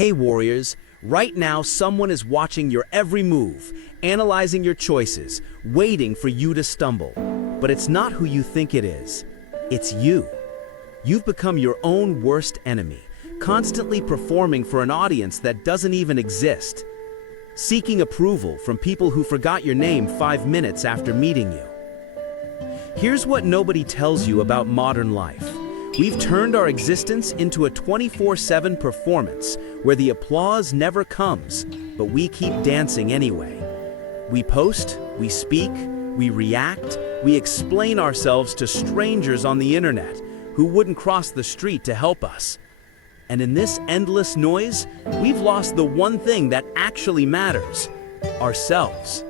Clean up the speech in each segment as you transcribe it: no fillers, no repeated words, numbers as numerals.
Hey warriors, right now someone is watching your every move, analyzing your choices, waiting for you to stumble. But it's not who you think it is. It's you. You've become your own worst enemy, constantly performing for an audience that doesn't even exist. Seeking approval from people who forgot your name 5 minutes after meeting you. Here's what nobody tells you about modern life. We've turned our existence into a 24/7 performance where the applause never comes, but we keep dancing anyway. We post, we speak, we react, we explain ourselves to strangers on the internet who wouldn't cross the street to help us. And in this endless noise, we've lost the one thing that actually matters: ourselves.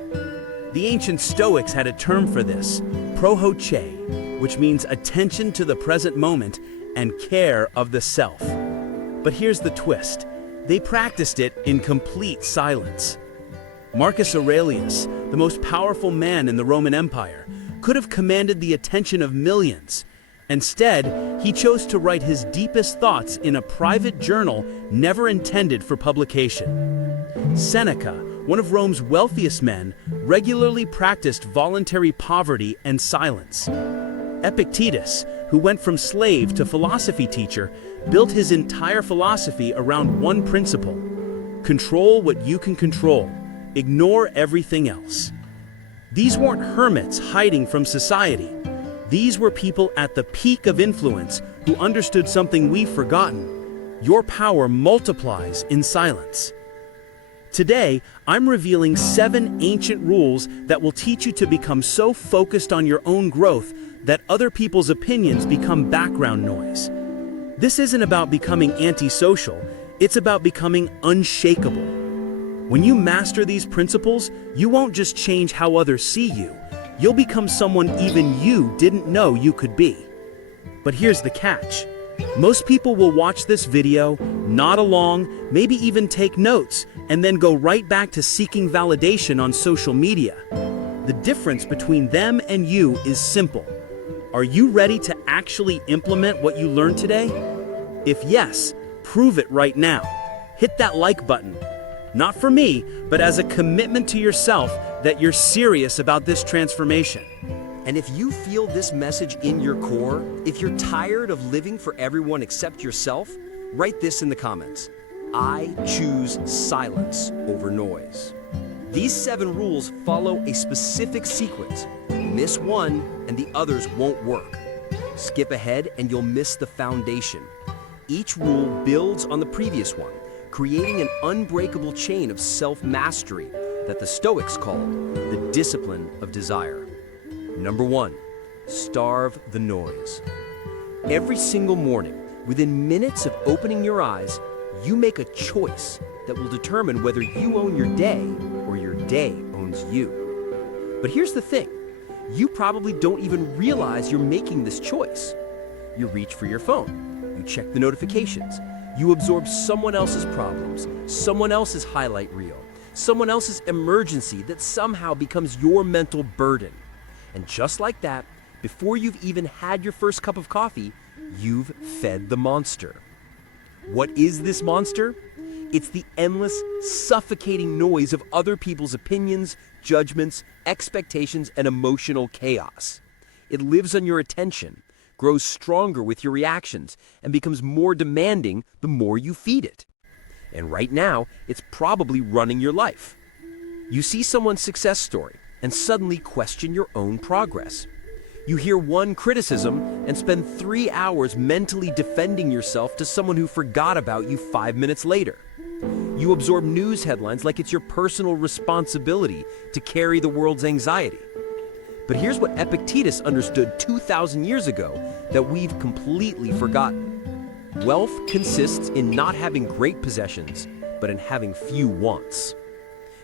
The ancient Stoics had a term for this, prohoche, which means attention to the present moment and care of the self. But here's the twist. They practiced it in complete silence. Marcus Aurelius, the most powerful man in the Roman Empire, could have commanded the attention of millions. Instead, he chose to write his deepest thoughts in a private journal never intended for publication. Seneca, one of Rome's wealthiest men, regularly practiced voluntary poverty and silence. Epictetus, who went from slave to philosophy teacher, built his entire philosophy around one principle: control what you can control, ignore everything else. These weren't hermits hiding from society. These were people at the peak of influence who understood something we've forgotten: your power multiplies in silence. Today, I'm revealing 7 ancient rules that will teach you to become so focused on your own growth that other people's opinions become background noise. This isn't about becoming antisocial, it's about becoming unshakable. When you master these principles, you won't just change how others see you, you'll become someone even you didn't know you could be. But here's the catch. Most people will watch this video, nod along, maybe even take notes, and then go right back to seeking validation on social media. The difference between them and you is simple. Are you ready to actually implement what you learned today? If yes, prove it right now. Hit that like button. Not for me, but as a commitment to yourself that you're serious about this transformation. And if you feel this message in your core, if you're tired of living for everyone except yourself, write this in the comments: I choose silence over noise. These 7 rules follow a specific sequence. Miss one and the others won't work. Skip ahead and you'll miss the foundation. Each rule builds on the previous one, creating an unbreakable chain of self-mastery that the Stoics called the discipline of desire. Number 1, starve the noise. Every single morning, within minutes of opening your eyes, you make a choice that will determine whether you own your day or your day owns you. But here's the thing. You probably don't even realize you're making this choice. You reach for your phone. You check the notifications. You absorb someone else's problems, someone else's highlight reel, someone else's emergency that somehow becomes your mental burden. And just like that, before you've even had your first cup of coffee, you've fed the monster. What is this monster? It's the endless, suffocating noise of other people's opinions, judgments, expectations, and emotional chaos. It lives on your attention, grows stronger with your reactions, and becomes more demanding the more you feed it. And right now, it's probably running your life. You see someone's success story and suddenly question your own progress. You hear one criticism and spend 3 hours mentally defending yourself to someone who forgot about you 5 minutes later. You absorb news headlines like it's your personal responsibility to carry the world's anxiety. But here's what Epictetus understood 2,000 years ago that we've completely forgotten. Wealth consists in not having great possessions, but in having few wants.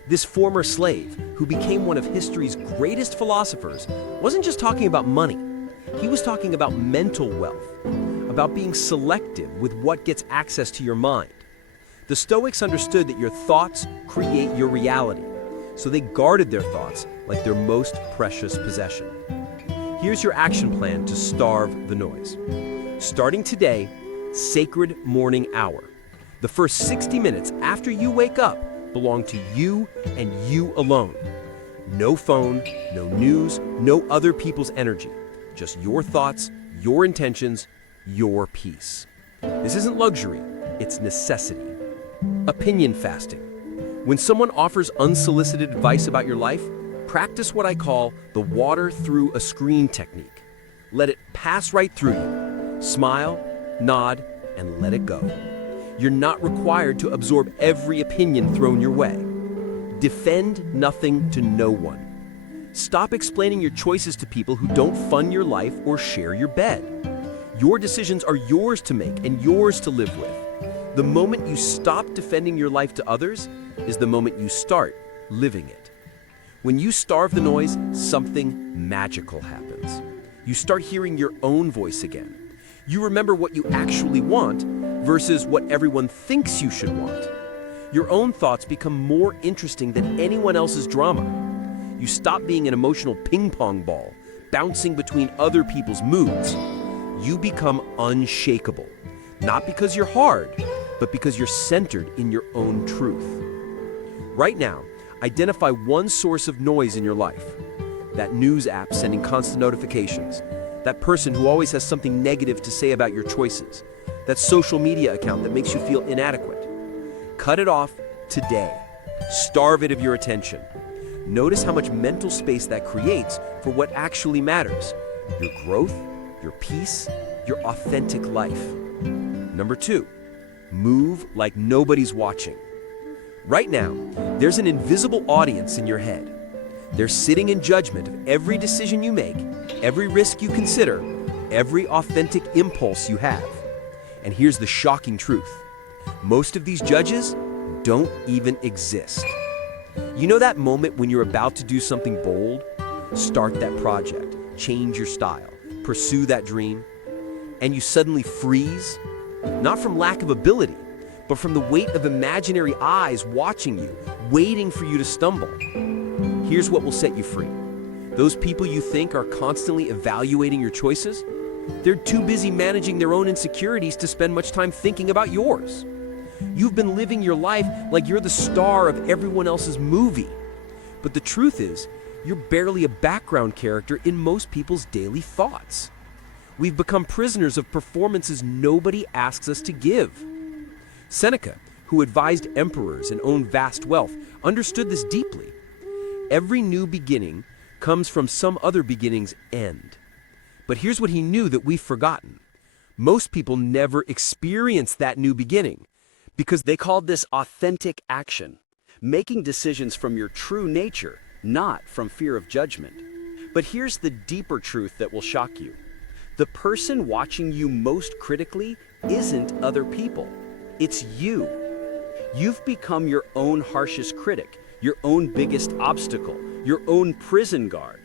This former slave, who became one of history's greatest philosophers, wasn't just talking about money. He was talking about mental wealth, about being selective with what gets access to your mind. The Stoics understood that your thoughts create your reality, so they guarded their thoughts like their most precious possession. Here's your action plan to starve the noise. Starting today, sacred morning hour. The first 60 minutes after you wake up belong to you and you alone. No phone, no news, no other people's energy. Just your thoughts, your intentions, your peace. This isn't luxury, it's necessity. Opinion fasting. When someone offers unsolicited advice about your life, practice what I call the water through a screen technique. Let it pass right through you. Smile, nod, and let it go. You're not required to absorb every opinion thrown your way. Defend nothing to no one. Stop explaining your choices to people who don't fund your life or share your bed. Your decisions are yours to make and yours to live with. The moment you stop defending your life to others is the moment you start living it. When you starve the noise, something magical happens. You start hearing your own voice again. You remember what you actually want versus what everyone thinks you should want. Your own thoughts become more interesting than anyone else's drama. You stop being an emotional ping pong ball, bouncing between other people's moods. You become unshakable, not because you're hard, but because you're centered in your own truth. Right now, identify one source of noise in your life. That news app sending constant notifications. That person who always has something negative to say about your choices. That social media account that makes you feel inadequate. Cut it off today. Starve it of your attention. Notice how much mental space that creates for what actually matters. Your growth, your peace, your authentic life. Number 2, move like nobody's watching. Right now, there's an invisible audience in your head. They're sitting in judgment of every decision you make, every risk you consider, every authentic impulse you have. And here's the shocking truth. Most of these judges don't even exist. You know that moment when you're about to do something bold? Start that project, change your style, pursue that dream, and you suddenly freeze? Not from lack of ability, but from the weight of imaginary eyes watching you, waiting for you to stumble. Here's what will set you free. Those people you think are constantly evaluating your choices, they're too busy managing their own insecurities to spend much time thinking about yours. You've been living your life like you're the star of everyone else's movie. But the truth is, you're barely a background character in most people's daily thoughts. We've become prisoners of performances nobody asks us to give. Seneca, who advised emperors and owned vast wealth, understood this deeply. Every new beginning comes from some other beginning's end. But here's what he knew that we've forgotten. Most people never experience that new beginning because They called this authentic action, making decisions from your true nature, not from fear of judgment. But here's the deeper truth that will shock you. The person watching you most critically isn't other people. It's you. You've become your own harshest critic, your own biggest obstacle, your own prison guard.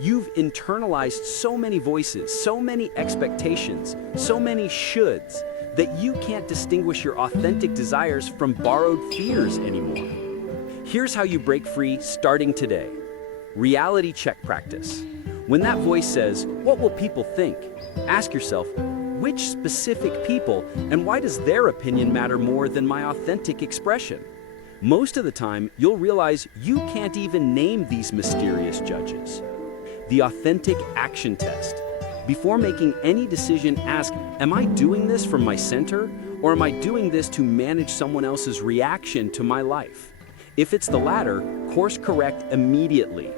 You've internalized so many voices, so many expectations, so many shoulds, that you can't distinguish your authentic desires from borrowed fears anymore. Here's how you break free starting today. Reality check practice. When that voice says, "What will people think?" ask yourself, which specific people and why does their opinion matter more than my authentic expression? Most of the time, you'll realize you can't even name these mysterious judges. The authentic action test. Before making any decision, ask, am I doing this from my center, or am I doing this to manage someone else's reaction to my life? If it's the latter, course correct immediately.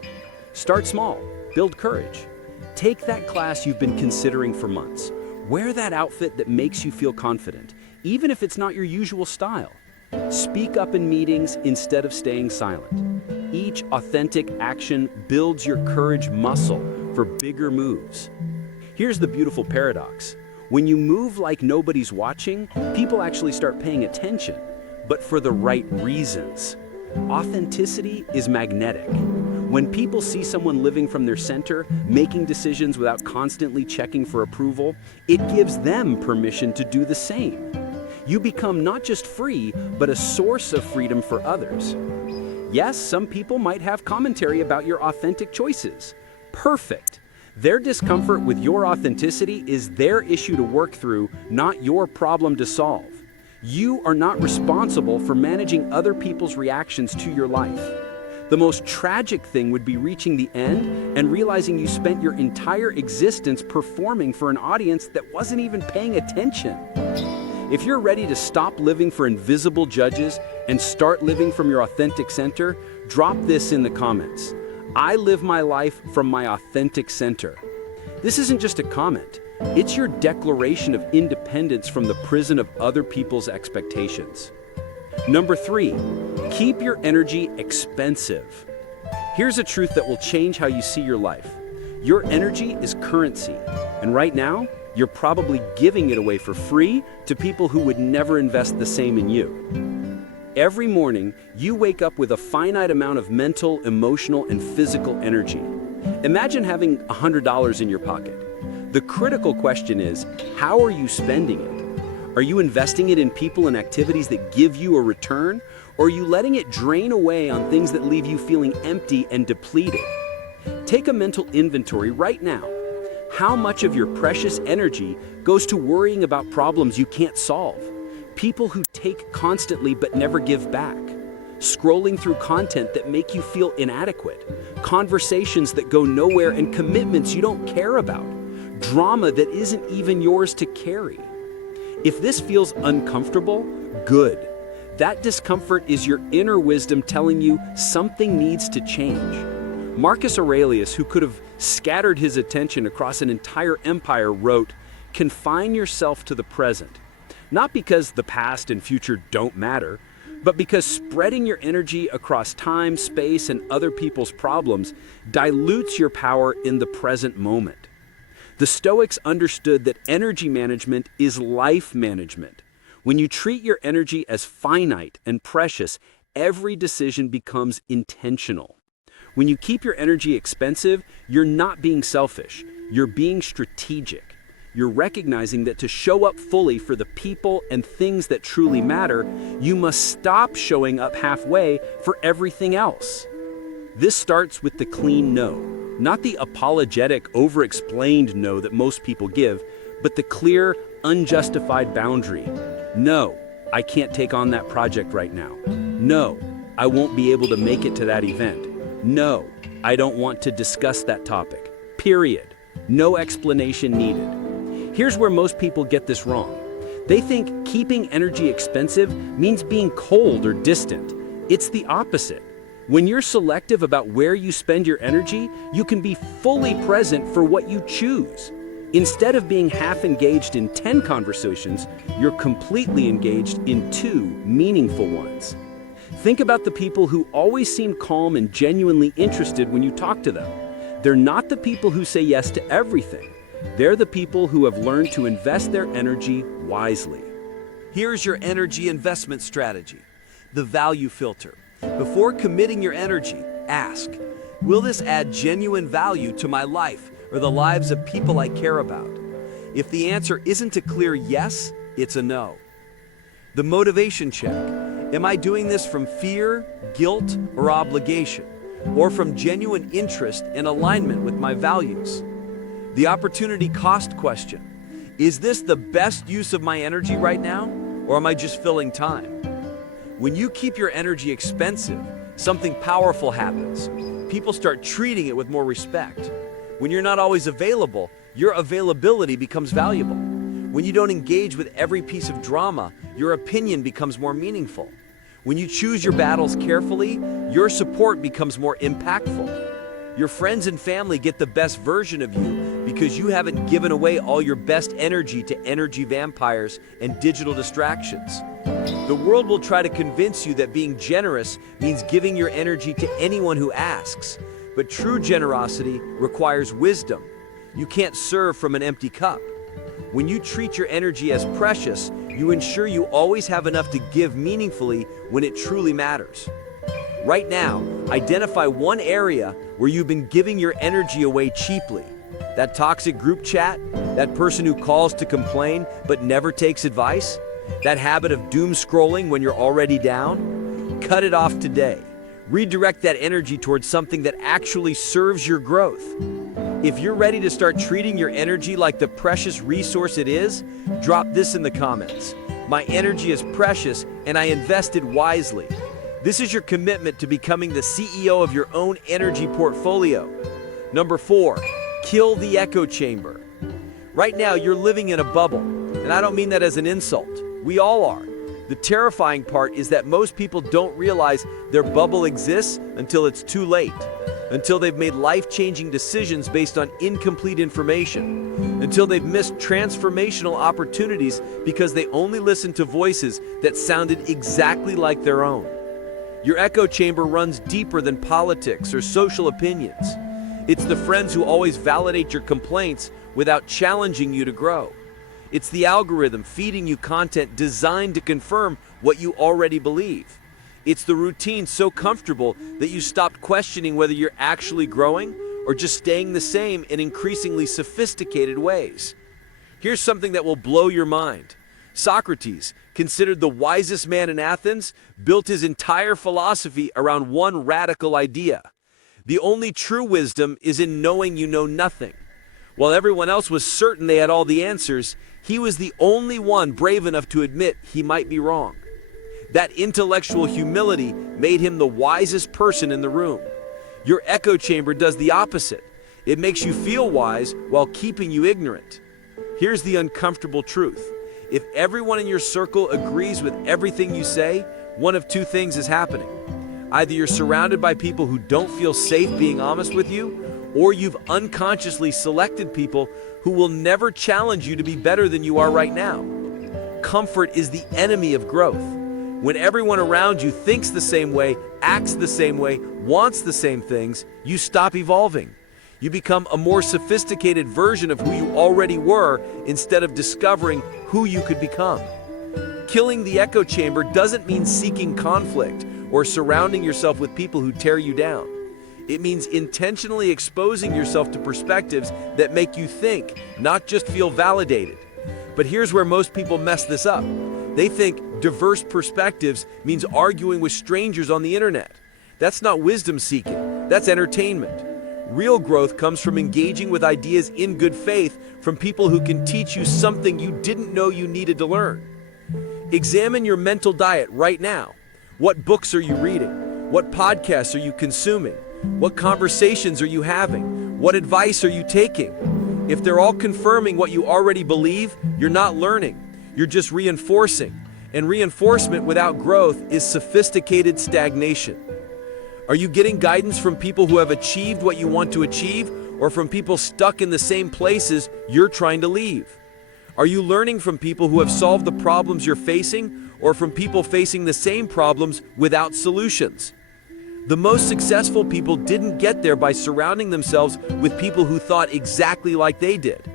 Start small, build courage. Take that class you've been considering for months. Wear that outfit that makes you feel confident, even if it's not your usual style. Speak up in meetings instead of staying silent. Each authentic action builds your courage muscle for bigger moves. Here's the beautiful paradox. When you move like nobody's watching, people actually start paying attention, but for the right reasons. Authenticity is magnetic. When people see someone living from their center, making decisions without constantly checking for approval, it gives them permission to do the same. You become not just free, but a source of freedom for others. Yes, some people might have commentary about your authentic choices. Perfect. Their discomfort with your authenticity is their issue to work through, not your problem to solve. You are not responsible for managing other people's reactions to your life. The most tragic thing would be reaching the end and realizing you spent your entire existence performing for an audience that wasn't even paying attention. If you're ready to stop living for invisible judges and start living from your authentic center, drop this in the comments. I live my life from my authentic center. This isn't just a comment. It's your declaration of independence from the prison of other people's expectations. Number 3, keep your energy expensive. Here's a truth that will change how you see your life. Your energy is currency, and right now, you're probably giving it away for free to people who would never invest the same in you. Every morning, you wake up with a finite amount of mental, emotional, and physical energy. Imagine having $100 in your pocket. The critical question is, how are you spending it? Are you investing it in people and activities that give you a return, or are you letting it drain away on things that leave you feeling empty and depleted? Take a mental inventory right now. How much of your precious energy goes to worrying about problems you can't solve? People who take constantly but never give back. Scrolling through content that make you feel inadequate. Conversations that go nowhere and commitments you don't care about. Drama that isn't even yours to carry. If this feels uncomfortable, good. That discomfort is your inner wisdom telling you something needs to change. Marcus Aurelius, who could have scattered his attention across an entire empire, wrote, "Confine yourself to the present." Not because the past and future don't matter, but because spreading your energy across time, space, and other people's problems dilutes your power in the present moment. The Stoics understood that energy management is life management. When you treat your energy as finite and precious, every decision becomes intentional. When you keep your energy expensive, you're not being selfish, you're being strategic. You're recognizing that to show up fully for the people and things that truly matter, you must stop showing up halfway for everything else. This starts with the clean no, not the apologetic, over-explained no that most people give, but the clear, unjustified boundary. No, I can't take on that project right now. No, I won't be able to make it to that event. No, I don't want to discuss that topic. Period. No explanation needed. Here's where most people get this wrong. They think keeping energy expensive means being cold or distant. It's the opposite. When you're selective about where you spend your energy, you can be fully present for what you choose. Instead of being half engaged in 10 conversations, you're completely engaged in 2 meaningful ones. Think about the people who always seem calm and genuinely interested when you talk to them. They're not the people who say yes to everything. They're the people who have learned to invest their energy wisely. Here's your energy investment strategy, the value filter. Before committing your energy, ask, will this add genuine value to my life or the lives of people I care about? If the answer isn't a clear yes, it's a no. The motivation check. Am I doing this from fear, guilt, or obligation? Or from genuine interest and alignment with my values? The opportunity cost question. Is this the best use of my energy right now, or am I just filling time? When you keep your energy expensive, something powerful happens. People start treating it with more respect. When you're not always available, your availability becomes valuable. When you don't engage with every piece of drama, your opinion becomes more meaningful. When you choose your battles carefully, your support becomes more impactful. Your friends and family get the best version of you because you haven't given away all your best energy to energy vampires and digital distractions. The world will try to convince you that being generous means giving your energy to anyone who asks. But true generosity requires wisdom. You can't serve from an empty cup. When you treat your energy as precious, you ensure you always have enough to give meaningfully when it truly matters. Right now, identify one area where you've been giving your energy away cheaply. That toxic group chat, that person who calls to complain but never takes advice, that habit of doom scrolling when you're already down. Cut it off today. Redirect that energy towards something that actually serves your growth. If you're ready to start treating your energy like the precious resource it is, drop this in the comments. My energy is precious and I invested wisely. This is your commitment to becoming the CEO of your own energy portfolio. Number 4, kill the echo chamber. Right now, you're living in a bubble, and I don't mean that as an insult. We all are. The terrifying part is that most people don't realize their bubble exists until it's too late, until they've made life-changing decisions based on incomplete information, until they've missed transformational opportunities because they only listened to voices that sounded exactly like their own. Your echo chamber runs deeper than politics or social opinions. It's the friends who always validate your complaints without challenging you to grow. It's the algorithm feeding you content designed to confirm what you already believe. It's the routine so comfortable that you stopped questioning whether you're actually growing or just staying the same in increasingly sophisticated ways. Here's something that will blow your mind. Socrates, considered the wisest man in Athens, built his entire philosophy around one radical idea. The only true wisdom is in knowing you know nothing. While everyone else was certain they had all the answers, he was the only one brave enough to admit he might be wrong. That intellectual humility made him the wisest person in the room. Your echo chamber does the opposite. It makes you feel wise while keeping you ignorant. Here's the uncomfortable truth. If everyone in your circle agrees with everything you say, one of two things is happening. Either you're surrounded by people who don't feel safe being honest with you, or you've unconsciously selected people who will never challenge you to be better than you are right now. Comfort is the enemy of growth. When everyone around you thinks the same way, acts the same way, wants the same things, you stop evolving. You become a more sophisticated version of who you already were instead of discovering who you could become. Killing the echo chamber doesn't mean seeking conflict or surrounding yourself with people who tear you down. It means intentionally exposing yourself to perspectives that make you think, not just feel validated. But here's where most people mess this up. They think diverse perspectives means arguing with strangers on the internet. That's not wisdom seeking, that's entertainment. Real growth comes from engaging with ideas in good faith from people who can teach you something you didn't know you needed to learn. Examine your mental diet right now. What books are you reading? What podcasts are you consuming? What conversations are you having? What advice are you taking? If they're all confirming what you already believe, you're not learning. You're just reinforcing. And reinforcement without growth is sophisticated stagnation. Are you getting guidance from people who have achieved what you want to achieve, or from people stuck in the same places you're trying to leave? Are you learning from people who have solved the problems you're facing, or from people facing the same problems without solutions? The most successful people didn't get there by surrounding themselves with people who thought exactly like they did.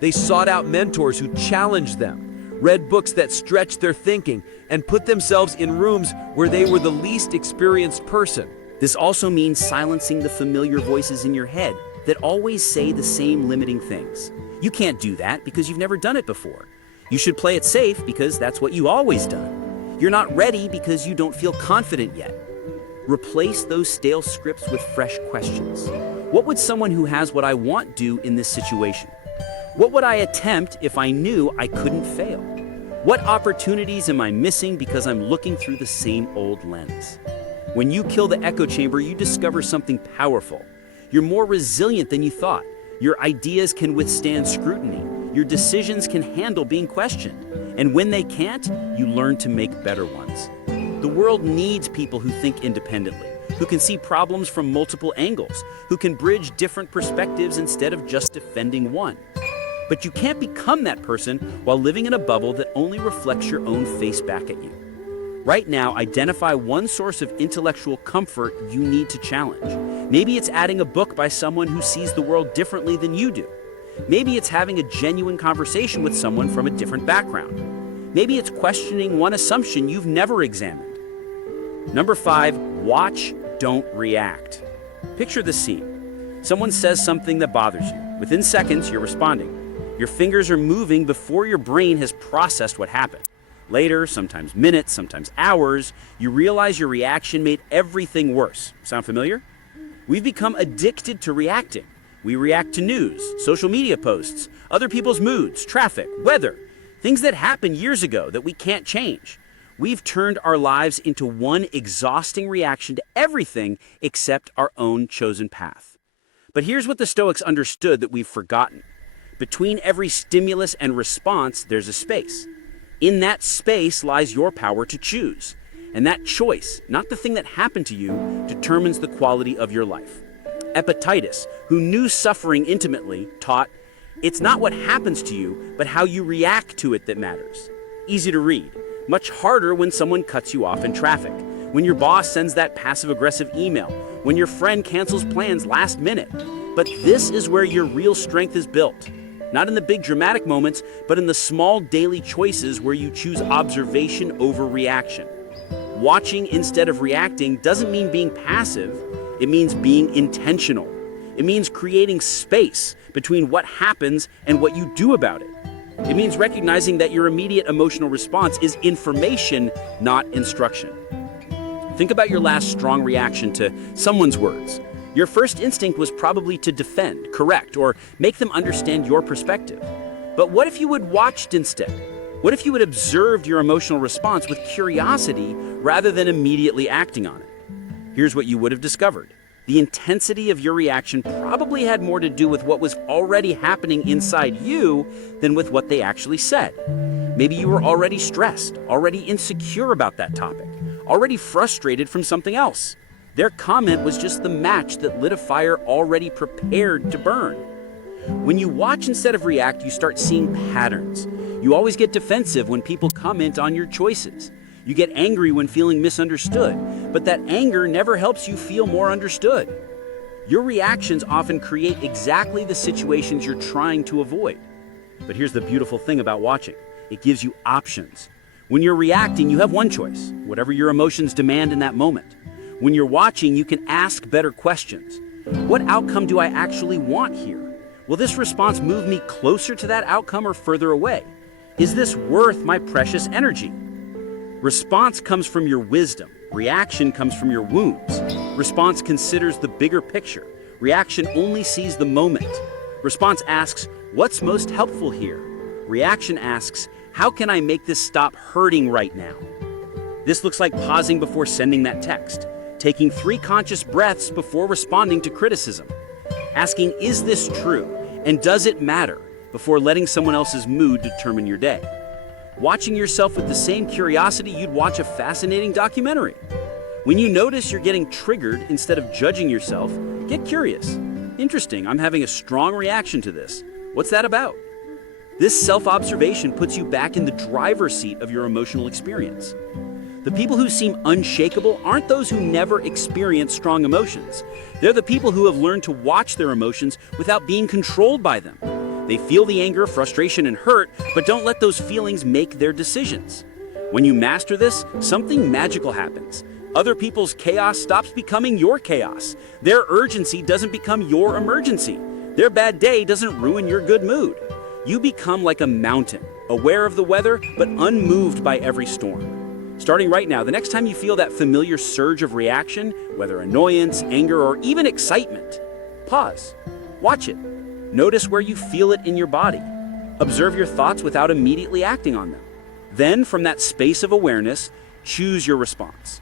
They sought out mentors who challenged them, read books that stretched their thinking, and put themselves in rooms where they were the least experienced person. This also means silencing the familiar voices in your head that always say the same limiting things. You can't do that because you've never done it before. You should play it safe because that's what you always done. You're not ready because you don't feel confident yet. Replace those stale scripts with fresh questions. What would someone who has what I want do in this situation? What would I attempt if I knew I couldn't fail? What opportunities am I missing because I'm looking through the same old lens? When you kill the echo chamber, you discover something powerful. You're more resilient than you thought. Your ideas can withstand scrutiny. Your decisions can handle being questioned. And when they can't, you learn to make better ones. The world needs people who think independently, who can see problems from multiple angles, who can bridge different perspectives instead of just defending one. But you can't become that person while living in a bubble that only reflects your own face back at you. Right now, identify one source of intellectual comfort you need to challenge. Maybe it's adding a book by someone who sees the world differently than you do. Maybe it's having a genuine conversation with someone from a different background. Maybe it's questioning one assumption you've never examined. Number 5, watch, don't react. Picture this scene. Someone says something that bothers you. Within seconds, you're responding. Your fingers are moving before your brain has processed what happened. Later, sometimes minutes, sometimes hours, you realize your reaction made everything worse. Sound familiar? We've become addicted to reacting. We react to news, social media posts, other people's moods, traffic, weather. things that happened years ago that we can't change. We've turned our lives into one exhausting reaction to everything except our own chosen path. But here's what the Stoics understood that we've forgotten. Between every stimulus and response, there's a space. In that space lies your power to choose. And that choice, not the thing that happened to you, determines the quality of your life. Epictetus, who knew suffering intimately, taught, "It's not what happens to you, but how you react to it that matters." Easy to read. Much harder when someone cuts you off in traffic, when your boss sends that passive-aggressive email, when your friend cancels plans last minute. But this is where your real strength is built. Not in the big dramatic moments, but in the small daily choices where you choose observation over reaction. Watching instead of reacting doesn't mean being passive, it means being intentional. It means creating space between what happens and what you do about it. It means recognizing that your immediate emotional response is information, not instruction. Think about your last strong reaction to someone's words. Your first instinct was probably to defend, correct, or make them understand your perspective. But what if you had watched instead? What if you had observed your emotional response with curiosity rather than immediately acting on it? Here's what you would have discovered. The intensity of your reaction probably had more to do with what was already happening inside you than with what they actually said. Maybe you were already stressed, already insecure about that topic, already frustrated from something else. Their comment was just the match that lit a fire already prepared to burn. When you watch instead of react, you start seeing patterns. You always get defensive when people comment on your choices. You get angry when feeling misunderstood, but that anger never helps you feel more understood. Your reactions often create exactly the situations you're trying to avoid. But here's the beautiful thing about watching. It gives you options. When you're reacting, you have one choice, whatever your emotions demand in that moment. When you're watching, you can ask better questions. What outcome do I actually want here? Will this response move me closer to that outcome or further away? Is this worth my precious energy? Response comes from your wisdom. Reaction comes from your wounds. Response considers the bigger picture. Reaction only sees the moment. Response asks, what's most helpful here? Reaction asks, how can I make this stop hurting right now? This looks like pausing before sending that text, taking 3 conscious breaths before responding to criticism, asking, is this true, and does it matter, before letting someone else's mood determine your day. Watching yourself with the same curiosity you'd watch a fascinating documentary. When you notice you're getting triggered instead of judging yourself, get curious. Interesting, I'm having a strong reaction to this. What's that about? This self-observation puts you back in the driver's seat of your emotional experience. The people who seem unshakable aren't those who never experience strong emotions. They're the people who have learned to watch their emotions without being controlled by them. They feel the anger, frustration, and hurt, but don't let those feelings make their decisions. When you master this, something magical happens. Other people's chaos stops becoming your chaos. Their urgency doesn't become your emergency. Their bad day doesn't ruin your good mood. You become like a mountain, aware of the weather, but unmoved by every storm. Starting right now, the next time you feel that familiar surge of reaction, whether annoyance, anger, or even excitement, pause. Watch it. Notice where you feel it in your body. Observe your thoughts without immediately acting on them. Then, from that space of awareness, choose your response.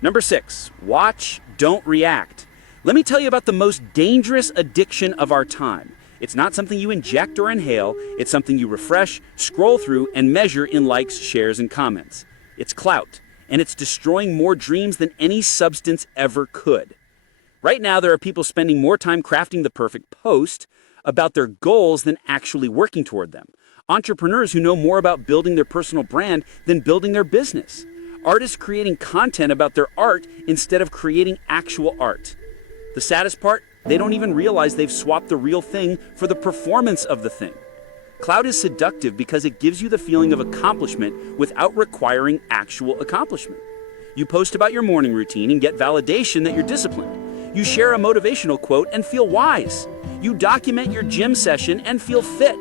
Number 6, watch, don't react. Let me tell you about the most dangerous addiction of our time. It's not something you inject or inhale, it's something you refresh, scroll through, and measure in likes, shares, and comments. It's clout, and it's destroying more dreams than any substance ever could. Right now, there are people spending more time crafting the perfect post about their goals than actually working toward them. Entrepreneurs who know more about building their personal brand than building their business. Artists creating content about their art instead of creating actual art. The saddest part, they don't even realize they've swapped the real thing for the performance of the thing. Clout is seductive because it gives you the feeling of accomplishment without requiring actual accomplishment. You post about your morning routine and get validation that you're disciplined. You share a motivational quote and feel wise. You document your gym session and feel fit.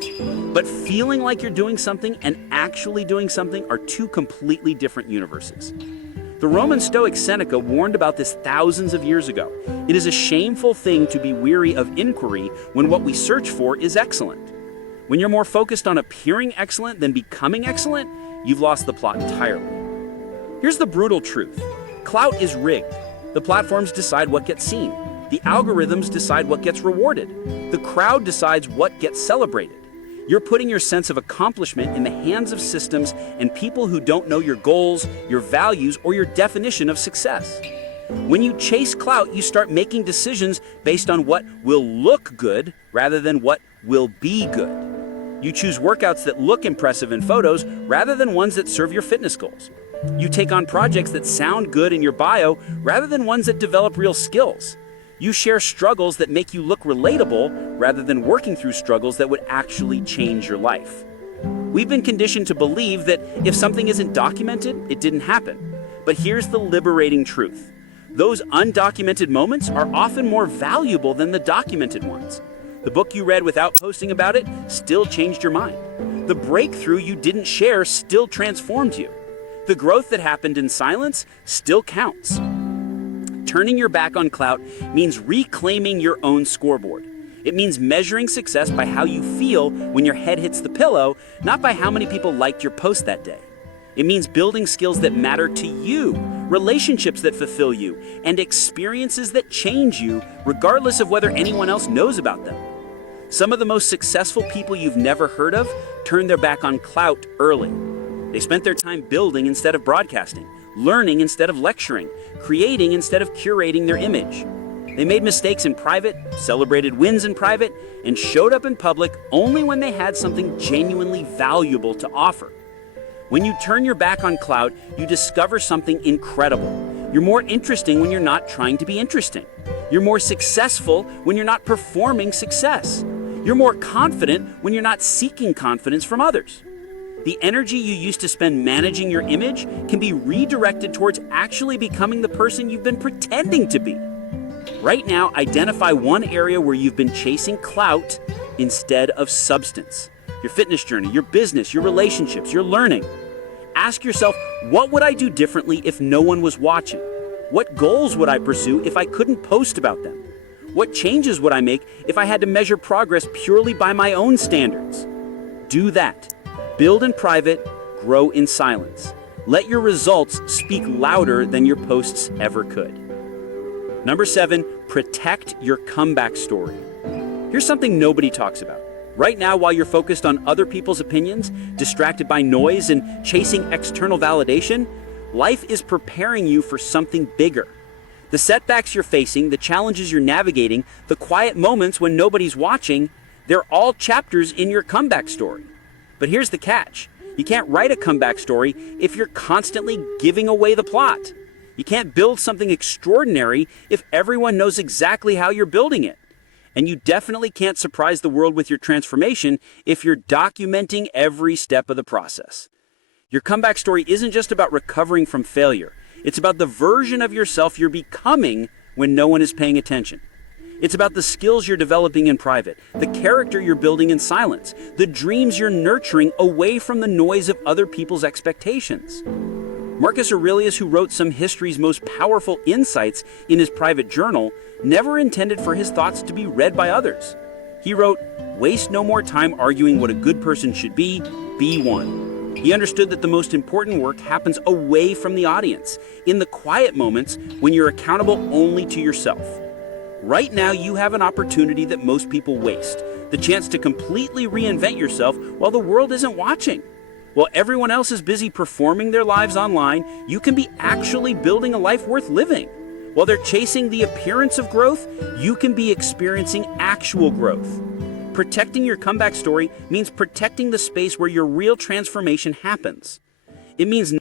But feeling like you're doing something and actually doing something are two completely different universes. The Roman Stoic Seneca warned about this thousands of years ago. It is a shameful thing to be weary of inquiry when what we search for is excellent. When you're more focused on appearing excellent than becoming excellent, you've lost the plot entirely. Here's the brutal truth. Clout is rigged. The platforms decide what gets seen. The algorithms decide what gets rewarded. The crowd decides what gets celebrated. You're putting your sense of accomplishment in the hands of systems and people who don't know your goals, your values, or your definition of success. When you chase clout, you start making decisions based on what will look good rather than what will be good. You choose workouts that look impressive in photos rather than ones that serve your fitness goals. You take on projects that sound good in your bio rather than ones that develop real skills. You share struggles that make you look relatable rather than working through struggles that would actually change your life. We've been conditioned to believe that if something isn't documented, it didn't happen. But here's the liberating truth. Those undocumented moments are often more valuable than the documented ones. The book you read without posting about it still changed your mind. The breakthrough you didn't share still transformed you. The growth that happened in silence still counts. Turning your back on clout means reclaiming your own scoreboard. It means measuring success by how you feel when your head hits the pillow, not by how many people liked your post that day. It means building skills that matter to you, relationships that fulfill you, and experiences that change you, regardless of whether anyone else knows about them. Some of the most successful people you've never heard of turned their back on clout early. They spent their time building instead of broadcasting, learning instead of lecturing, creating instead of curating their image. They made mistakes in private, celebrated wins in private, and showed up in public only when they had something genuinely valuable to offer. When you turn your back on clout, you discover something incredible. You're more interesting when you're not trying to be interesting. You're more successful when you're not performing success. You're more confident when you're not seeking confidence from others. The energy you used to spend managing your image can be redirected towards actually becoming the person you've been pretending to be. Right now, identify one area where you've been chasing clout instead of substance. Your fitness journey, your business, your relationships, your learning. Ask yourself, what would I do differently if no one was watching? What goals would I pursue if I couldn't post about them? What changes would I make if I had to measure progress purely by my own standards? Do that. Build in private, grow in silence. Let your results speak louder than your posts ever could. Number 7, protect your comeback story. Here's something nobody talks about. Right now, while you're focused on other people's opinions, distracted by noise and chasing external validation, life is preparing you for something bigger. The setbacks you're facing, the challenges you're navigating, the quiet moments when nobody's watching, they're all chapters in your comeback story. But here's the catch. You can't write a comeback story if you're constantly giving away the plot. You can't build something extraordinary if everyone knows exactly how you're building it. And you definitely can't surprise the world with your transformation if you're documenting every step of the process. Your comeback story isn't just about recovering from failure. It's about the version of yourself you're becoming when no one is paying attention. It's about the skills you're developing in private, the character you're building in silence, the dreams you're nurturing away from the noise of other people's expectations. Marcus Aurelius, who wrote some history's most powerful insights in his private journal, never intended for his thoughts to be read by others. He wrote, "Waste no more time arguing what a good person should be one." He understood that the most important work happens away from the audience, in the quiet moments when you're accountable only to yourself. Right now, you have an opportunity that most people waste, the chance to completely reinvent yourself while the world isn't watching. While everyone else is busy performing their lives online, you can be actually building a life worth living. While they're chasing the appearance of growth, you can be experiencing actual growth. Protecting your comeback story means protecting the space where your real transformation happens. It means